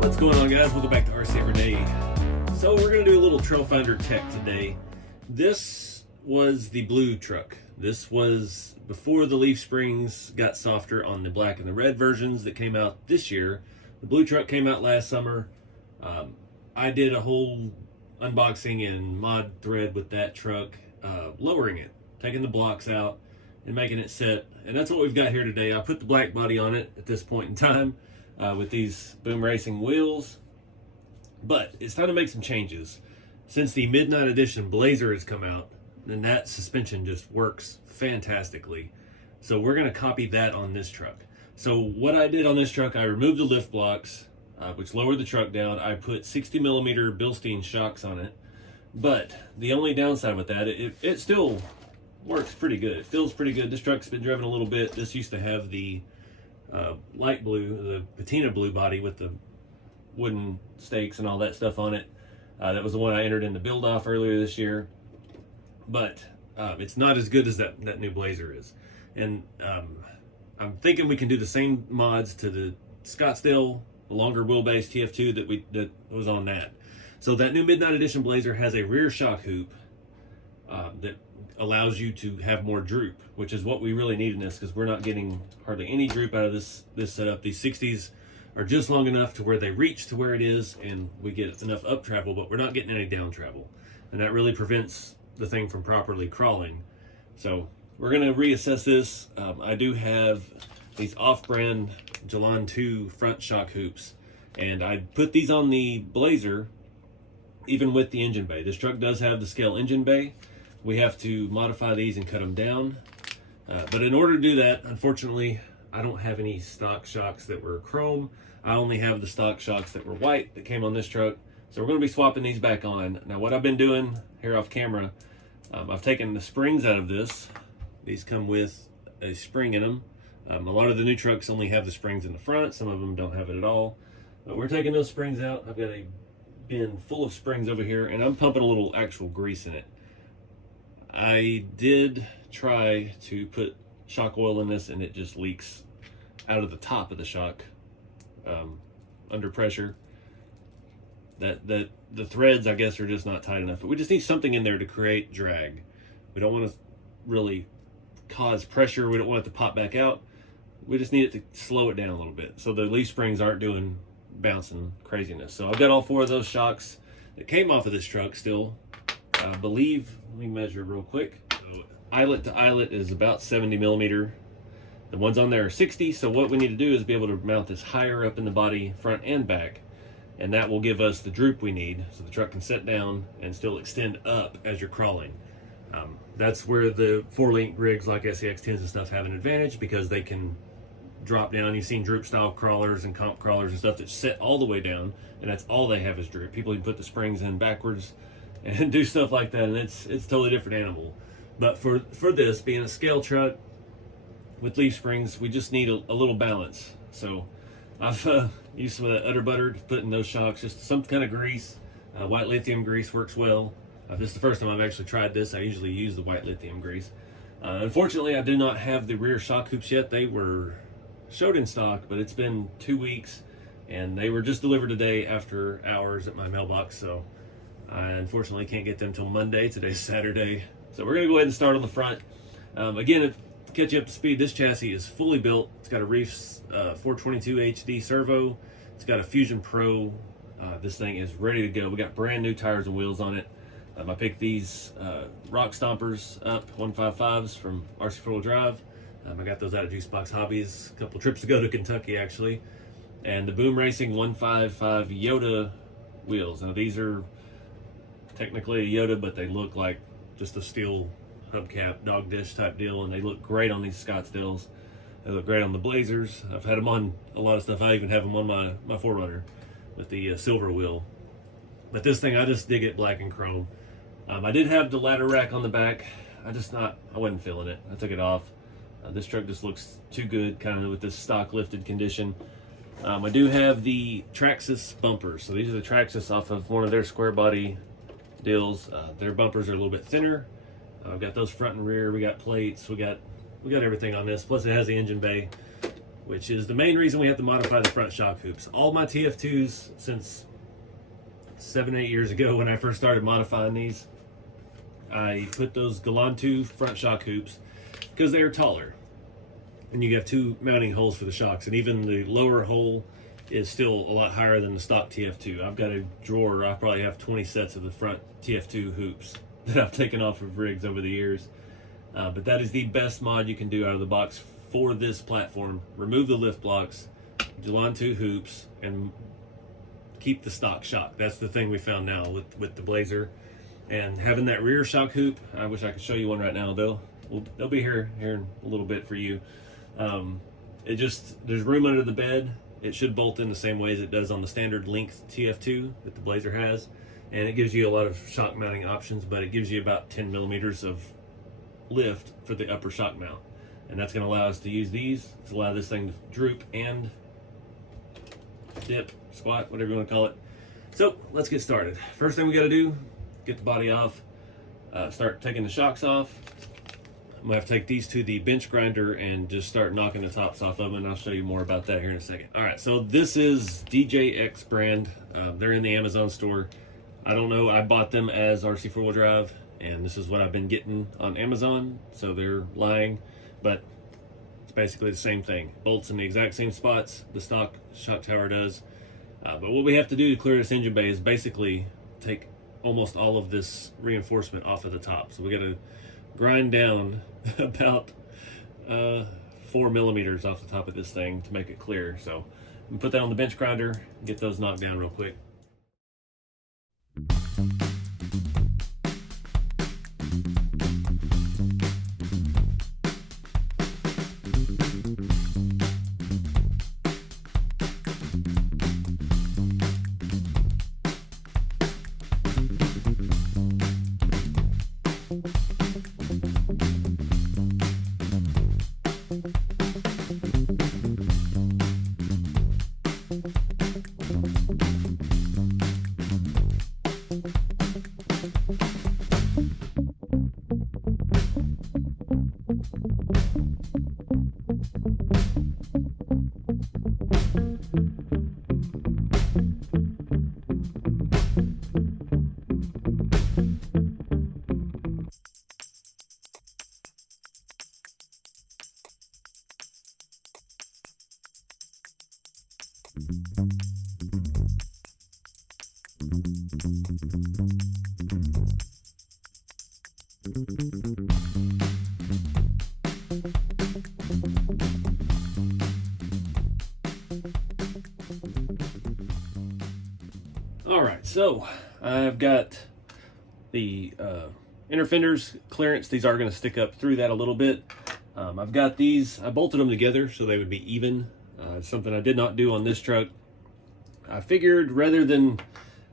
What's going on, guys? Welcome back to RC4wd. So we're going to do a little trail finder tech today. This was the blue truck. This was before the leaf springs got softer on the black and the red versions that came out this year. The blue truck came out last summer. I did a whole unboxing and mod thread with that truck, lowering it, taking the blocks out and making it set. And that's what we've got here today. I put the black body on it at this point in time with these Boom Racing wheels. But it's time to make some changes. Since the Midnight Edition Blazer has come out, and that suspension just works fantastically. So we're going to copy that on this truck. So what I did on this truck, I removed the lift blocks, which lowered the truck down. I put 60mm Bilstein shocks on it. But the only downside with that, it still works pretty good. It feels pretty good. This truck's been driven a little bit. This used to have the light blue, the patina blue body with the wooden stakes and all that stuff on it. That was the one I entered in the build off earlier this year. But it's not as good as that new Blazer is. And I'm thinking we can do the same mods to the Scottsdale longer wheelbase TF2 that was on that. So that new Midnight Edition Blazer has a rear shock hoop that allows you to have more droop, which is what we really need in this, because we're not getting hardly any droop out of this setup. These 60s are just long enough to where they reach to where it is and we get enough up travel, but we're not getting any down travel. And that really prevents the thing from properly crawling. So we're going to reassess this. I do have these off-brand Jalan 2 front shock hoops, and I put these on the Blazer even with the engine bay. This truck does have the scale engine bay. We have to modify these and cut them down. But in order to do that, unfortunately, I don't have any stock shocks that were chrome. I only have the stock shocks that were white that came on this truck. So we're going to be swapping these back on. Now what I've been doing here off camera, I've taken the springs out of this. These come with a spring in them. A lot of the new trucks only have the springs in the front. Some of them don't have it at all. But we're taking those springs out. I've got a bin full of springs over here, and I'm pumping a little actual grease in it. I did try to put shock oil in this, and it just leaks out of the top of the shock under pressure. That the threads, I guess, are just not tight enough. But we just need something in there to create drag. We don't want to really cause pressure. We don't want it to pop back out. We just need it to slow it down a little bit so the leaf springs aren't doing bouncing craziness. So I've got all 4 of those shocks that came off of this truck still. I believe, let me measure real quick. So eyelet to eyelet is about 70mm. The ones on there are 60. So what we need to do is be able to mount this higher up in the body, front and back. And that will give us the droop we need so the truck can set down and still extend up as you're crawling. That's where the 4-link rigs like SCX10s and stuff have an advantage, because they can drop down. You've seen droop style crawlers and comp crawlers and stuff that set all the way down, and that's all they have is droop. People can put the springs in backwards and do stuff like that, and it's a totally different animal. But for this being a scale truck with leaf springs, we just need a little balance. So I've used some of that Udder Butter to put in those shocks, just some kind of grease. White lithium grease works well. This is the first time I've actually tried this. I usually use the white lithium grease. Unfortunately, I do not have the rear shock hoops yet. They were showed in stock, but it's been 2 weeks, and they were just delivered today after hours at my mailbox. So I unfortunately can't get them till Monday. Today's Saturday. So we're going to go ahead and start on the front. Again, to catch you up to speed, this chassis is fully built. It's got a Reef's 422 HD servo. It's got a Fusion Pro. This thing is ready to go. We got brand new tires and wheels on it. I picked these Rock Stompers up 155s from RC4wd Drive. I got those out of Juicebox Hobbies a couple trips ago to Kentucky, actually. And the Boom Racing 155 Yoda wheels. Now these are technically a Yoda, but they look like just a steel hubcap dog dish type deal, and they look great on these Scottsdales. They look great on the Blazers. I've had them on a lot of stuff. I even have them on my 4Runner with the silver wheel. But this thing, I just dig it black and chrome. I did have the ladder rack on the back. I wasn't feeling it. I took it off. This truck just looks too good, kind of with this stock lifted condition. I do have the Traxxas bumpers. So these are the Traxxas off of one of their square body deals. Their bumpers are a little bit thinner. I've got those front and rear. We got plates. We got everything on this. Plus it has the engine bay. which is the main reason we have to modify the front shock hoops. All my TF2s since 7, 8 years ago when I first started modifying these, I put those Galantu front shock hoops because they are taller. And you have 2 mounting holes for the shocks, and even the lower hole is still a lot higher than the stock TF2. I've got a drawer, I probably have 20 sets of the front TF2 hoops that I've taken off of rigs over the years. But that is the best mod you can do out of the box for this platform. Remove the lift blocks, Galantu hoops, and keep the stock shock. That's the thing we found now with the Blazer. And having that rear shock hoop, I wish I could show you one right now. They'll be here in a little bit for you. There's room under the bed. It should bolt in the same way as it does on the standard length TF2 that the Blazer has, and it gives you a lot of shock mounting options, but it gives you about 10 millimeters of lift for the upper shock mount, and that's going to allow us to use these to allow this thing to droop and dip, squat, whatever you want to call it. So let's get started. First thing we got to do, get the body off, start taking the shocks off. I'm gonna have to take these to the bench grinder and just start knocking the tops off of them, and I'll show you more about that here in a second. All right, so this is DJX brand. They're in the Amazon store. I don't know, I bought them as RC4wd drive, and this is what I've been getting on Amazon, so they're lying, but it's basically the same thing. Bolts in the exact same spots the stock shock tower does. But what we have to do to clear this engine bay is basically take almost all of this reinforcement off of the top. So we got to grind down about 4 millimeters off the top of this thing to make it clear. So I'm gonna put that on the bench grinder and get those knocked down real quick. All right, so I've got the inner fenders clearance. These are going to stick up through that a little bit. I've got these, I bolted them together so they would be even. Something I did not do on this truck. I figured rather than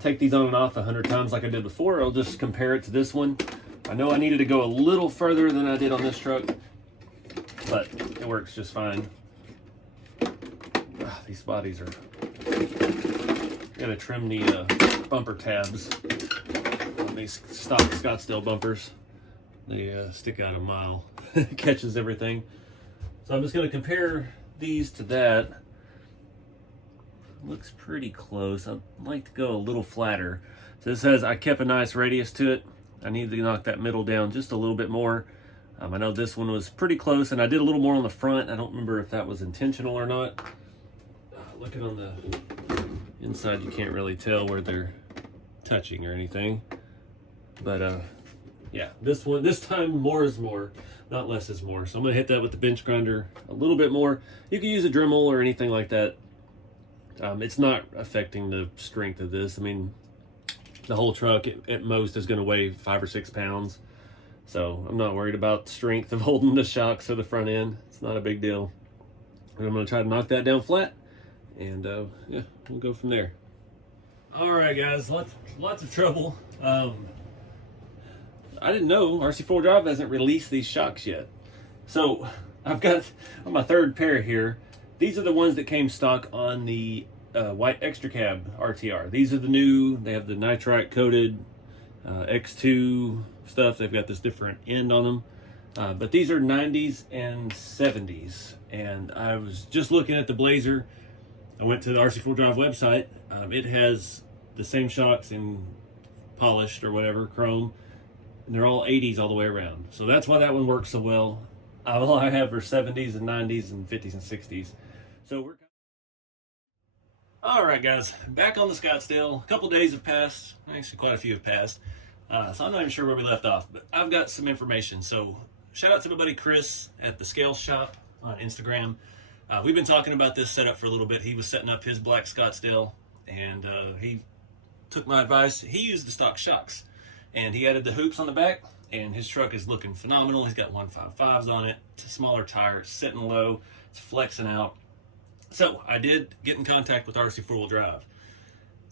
take these on and off 100 times like I did before, I'll just compare it to this one. I know I needed to go a little further than I did on this truck, but it works just fine. These bodies are... Gotta trim the bumper tabs on these stock Scottsdale bumpers. They stick out a mile. It catches everything. So I'm just gonna compare these to that. Looks pretty close. I'd like to go a little flatter. So it says I kept a nice radius to it. I need to knock that middle down just a little bit more. I know this one was pretty close, and I did a little more on the front. I don't remember if that was intentional or not. Looking on the inside, you can't really tell where they're touching or anything. But yeah, this time more is more, not less is more. So I'm gonna hit that with the bench grinder a little bit more. You can use a Dremel or anything like that. It's not affecting the strength of this. I mean, the whole truck at most is gonna weigh 5 or 6 pounds. So I'm not worried about the strength of holding the shocks or the front end. It's not a big deal. And I'm gonna try to knock that down flat, and yeah, we'll go from there. All right, guys, lots of trouble. I didn't know RC4wd Drive hasn't released these shocks yet. So I've got on my third pair here. These are the ones that came stock on the white extra cab RTR. These are the new. They have the nitrite coated X2 stuff. They've got this different end on them. But these are 90s and 70s. And I was just looking at the Blazer. I went to the RC4 Drive website. It has the same shocks in polished or whatever, chrome. And they're all 80s all the way around. So that's why that one works so well. All I have are 70s and 90s and 50s and 60s. So we're... All right, guys, back on the Scottsdale. A couple days have passed. Actually, quite a few have passed. So I'm not even sure where we left off, but I've got some information. So shout out to my buddy Chris at the Scale Shop on Instagram. We've been talking about this setup for a little bit. He was setting up his black Scottsdale, and he took my advice. He used the stock shocks, and he added the hoops on the back, and his truck is looking phenomenal. He's got 155s on it. It's a smaller tire, it's sitting low, it's flexing out. So I did get in contact with RC4wd Drive.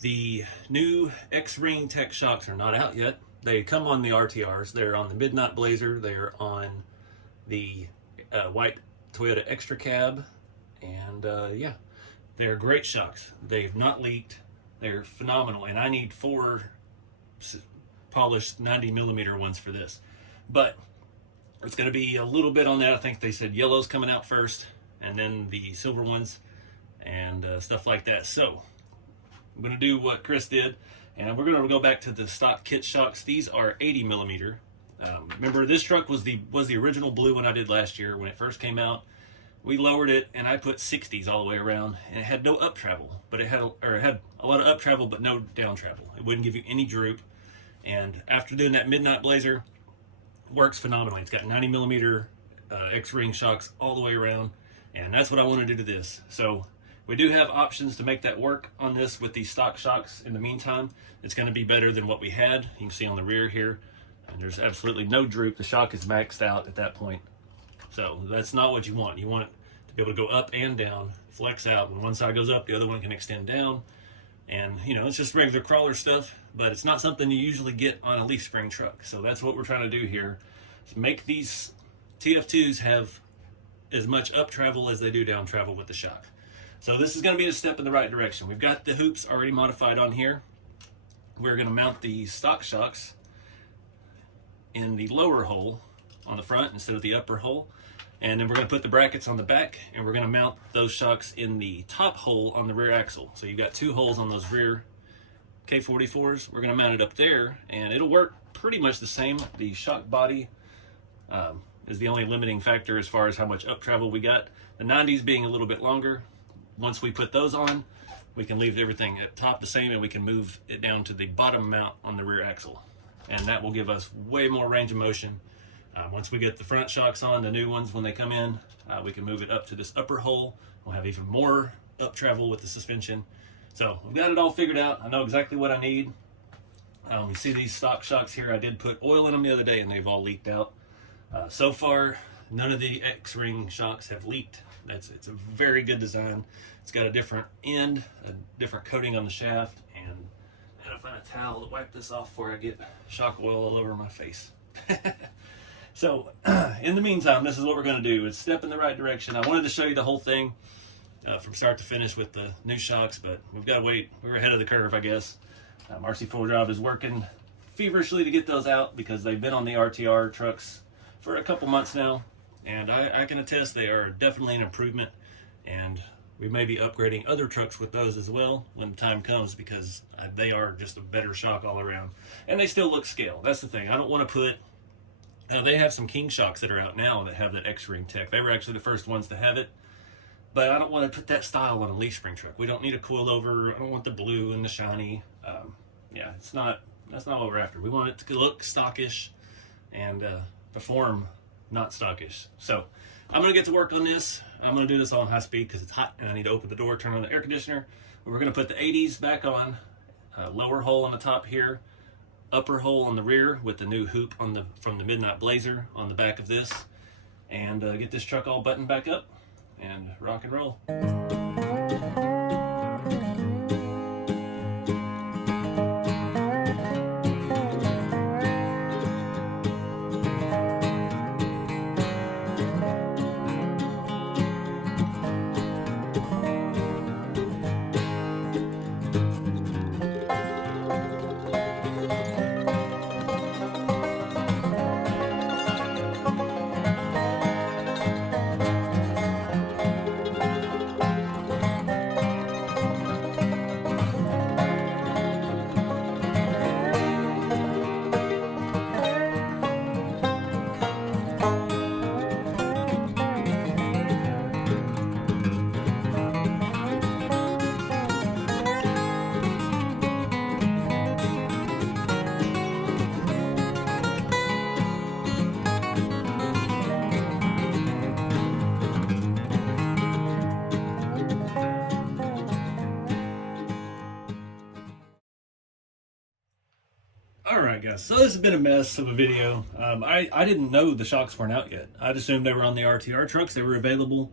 The new X-Ring Tech shocks are not out yet. They come on the RTRs. They're on the Midnight Blazer. They're on the white Toyota Extra Cab. And yeah, they're great shocks. They've not leaked. They're phenomenal. And I need 4 polished 90mm ones for this. But it's going to be a little bit on that. I think they said yellow's coming out first, and then the silver ones and stuff like that. So I'm going to do what Chris did, and we're going to go back to the stock kit shocks. These are 80mm. Remember, this truck was the original blue one I did last year when it first came out. We lowered it, and I put 60s all the way around, and it had no up travel, but it had a lot of up travel, but no down travel. It wouldn't give you any droop. And after doing that Midnight Blazer, it works phenomenally. It's got 90mm X-Ring shocks all the way around, and that's what I want to do to this. So we do have options to make that work on this with these stock shocks. In the meantime, it's going to be better than what we had. You can see on the rear here, and there's absolutely no droop. The shock is maxed out at that point. So that's not what you want. You want it to be able to go up and down, flex out. When one side goes up, the other one can extend down. And, you know, it's just regular crawler stuff, but it's not something you usually get on a leaf spring truck. So that's what we're trying to do here, is make these TF2s have as much up travel as they do down travel with the shock. So this is going to be a step in the right direction. We've got the hoops already modified on here. We're going to mount the stock shocks in the lower hole on the front instead of the upper hole. And then we're going to put the brackets on the back, and we're going to mount those shocks in the top hole on the rear axle. So you've got 2 holes on those rear K44s. We're going to mount it up there, and it'll work pretty much the same. The shock body is the only limiting factor as far as how much up travel we got. The 90s being a little bit longer. Once we put those on, we can leave everything at top the same, and we can move it down to the bottom mount on the rear axle. And that will give us way more range of motion. Once we get the front shocks on, the new ones, when they come in, we can move it up to this upper hole. We'll have even more up travel with the suspension. So we've got it all figured out. I know exactly what I need. You see these stock shocks here. I did put oil in them the other day, and they've all leaked out. So far, none of the X-Ring shocks have leaked. It's a very good design. It's got a different end, a different coating on the shaft, and I gotta find a towel to wipe this off before I get shock oil all over my face. So in the meantime, this is what we're going to do. It's a step in the right direction. I wanted to show you the whole thing from start to finish with the new shocks, but we've got to wait. We're ahead of the curve, I guess. RC4wd Drive is working feverishly to get those out because they've been on the RTR trucks for a couple months now, and I can attest they are definitely an improvement, and we may be upgrading other trucks with those as well when the time comes, because they are just a better shock all around, and they still look scale. That's the thing. I don't want to put... they have some King shocks that are out now that have that X-Ring tech. They were actually the first ones to have it, but I don't want to put that style on a leaf spring truck. We don't need a coilover. I don't want the blue and the shiny. Yeah, that's not what we're after. We want it to look stockish and perform not stockish. So I'm going to get to work on this. I'm going to do this all in high speed because it's hot and I need to open the door, turn on the air conditioner. We're going to put the 80s back on, lower hole on the top here, upper hole on the rear with the new hoop on from the Midnight Blazer on the back of this, and get this truck all buttoned back up and rock and roll. Alright guys, so this has been a mess of a video. I didn't know the shocks weren't out yet. I assumed they were on the RTR trucks. They were available.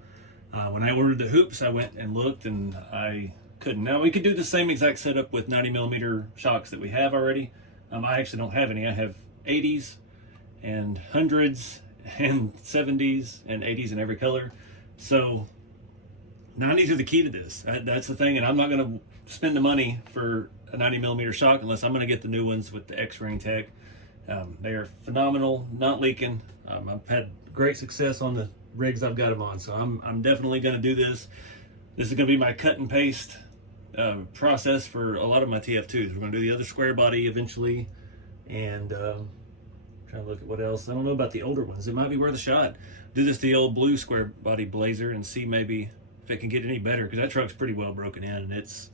When I ordered the hoops, I went and looked and I couldn't. Now we could do the same exact setup with 90mm shocks that we have already. I actually don't have any. I have 80s and 100s and 70s and 80s in every color. So 90s are the key to this. That's the thing, and I'm not going to spend the money for a 90mm shock unless I'm going to get the new ones with the X-Ring tech. They are phenomenal, not leaking. I've had great success on the rigs I've got them on, so I'm definitely going to do this. This is going to be my cut and paste process for a lot of my TF2s. We're going to do the other square body eventually, and trying to look at what else. I don't know about the older ones. It might be worth a shot. Do this to the old blue square body Blazer and see maybe if it can get any better, because that truck's pretty well broken in, and it's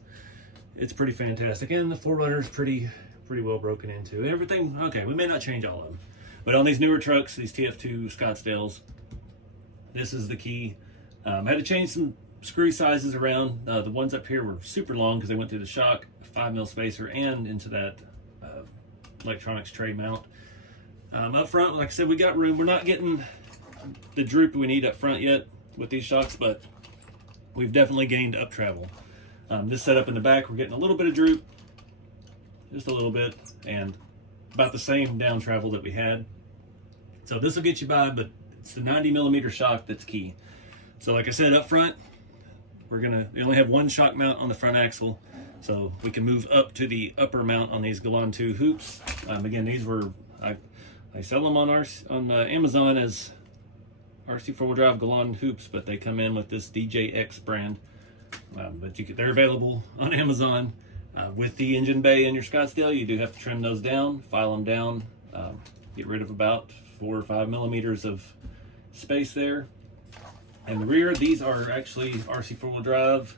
pretty fantastic. And the 4Runner's pretty well broken into. Everything, okay, we may not change all of them, but on these newer trucks, these TF2 Scottsdales, this is the key. I had to change some screw sizes around. The ones up here were super long because they went through the shock, 5mm spacer, and into that electronics tray mount. Up front, like I said, we got room. We're not getting the droop we need up front yet with these shocks, but we've definitely gained up travel. This setup in the back, we're getting a little bit of droop, just a little bit, and about the same down travel that we had. So this will get you by, but it's the 90mm shock that's key. So like I said, up front, we only have one shock mount on the front axle, so we can move up to the upper mount on these Galan 2 hoops. Again, these were, I sell them on Amazon as RC4wd drive Galan hoops, but they come in with this DJX brand. But they're available on Amazon. With the engine bay in your Scottsdale, you do have to trim those down, file them down, get rid of about 4 or 5mm of space there. And the rear, these are actually RC4wd drive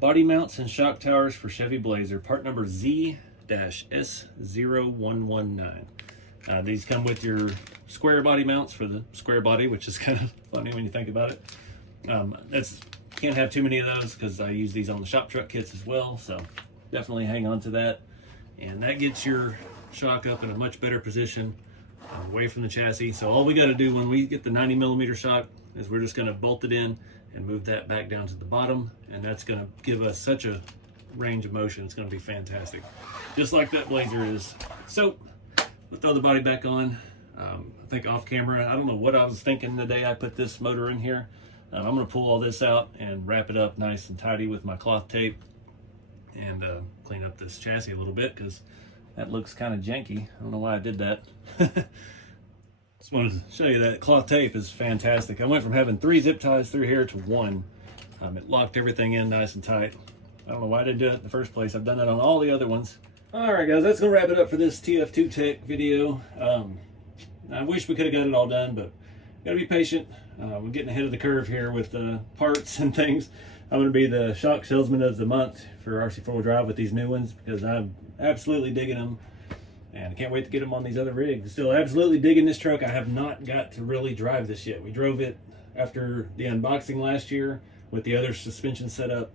body mounts and shock towers for Chevy Blazer, part number Z-S0119. These come with your square body mounts for the square body, which is kind of funny when you think about it. Can't have too many of those because I use these on the shop truck kits as well, so definitely hang on to that. And that gets your shock up in a much better position away from the chassis. So all we got to do when we get the 90mm shock is we're just going to bolt it in and move that back down to the bottom, and that's going to give us such a range of motion. It's going to be fantastic, just like that Blazer is. So we'll throw the body back on. I think off camera, I don't know what I was thinking the day I put this motor in here. I'm going to pull all this out and wrap it up nice and tidy with my cloth tape, and clean up this chassis a little bit because that looks kind of janky. I don't know why I did that. Just wanted to show you that cloth tape is fantastic. I went from having 3 zip ties through here to 1. It locked everything in nice and tight. I don't know why I didn't do it in the first place. I've done that on all the other ones. Alright guys, that's going to wrap it up for this TF2 Tech video. I wish we could have got it all done, but got to be patient. We're getting ahead of the curve here with parts and things. I'm going to be the shock salesman of the month for RC4wd drive with these new ones because I'm absolutely digging them. And I can't wait to get them on these other rigs. Still absolutely digging this truck. I have not got to really drive this yet. We drove it after the unboxing last year with the other suspension setup.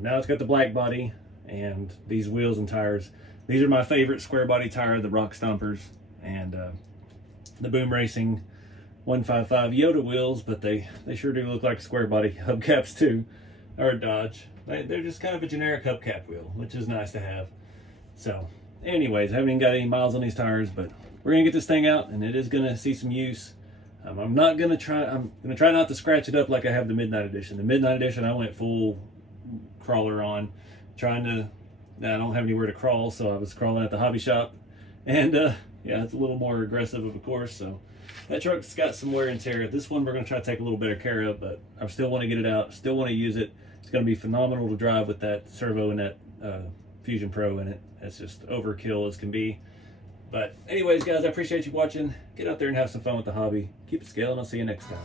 Now it's got the black body and these wheels and tires. These are my favorite square body tire, the Rock Stompers, and the Boom Racing 155 Yoda wheels, but they sure do look like square body hubcaps too, or Dodge. They're just kind of a generic hubcap wheel, which is nice to have. So anyways, I haven't even got any miles on these tires, but we're gonna get this thing out and it is gonna see some use. I'm gonna try not to scratch it up like I have the Midnight Edition. The Midnight Edition I went full crawler on, I don't have anywhere to crawl, so I was crawling at the hobby shop, and yeah, it's a little more aggressive of a course, so that truck's got some wear and tear. This one we're going to try to take a little better care of, but I still want to get it out, still want to use it. It's going to be phenomenal to drive with that servo and that Fusion Pro in it. It's just overkill as can be. But anyways guys, I appreciate you watching. Get out there and have some fun with the hobby. Keep it scaling. I'll see you next time.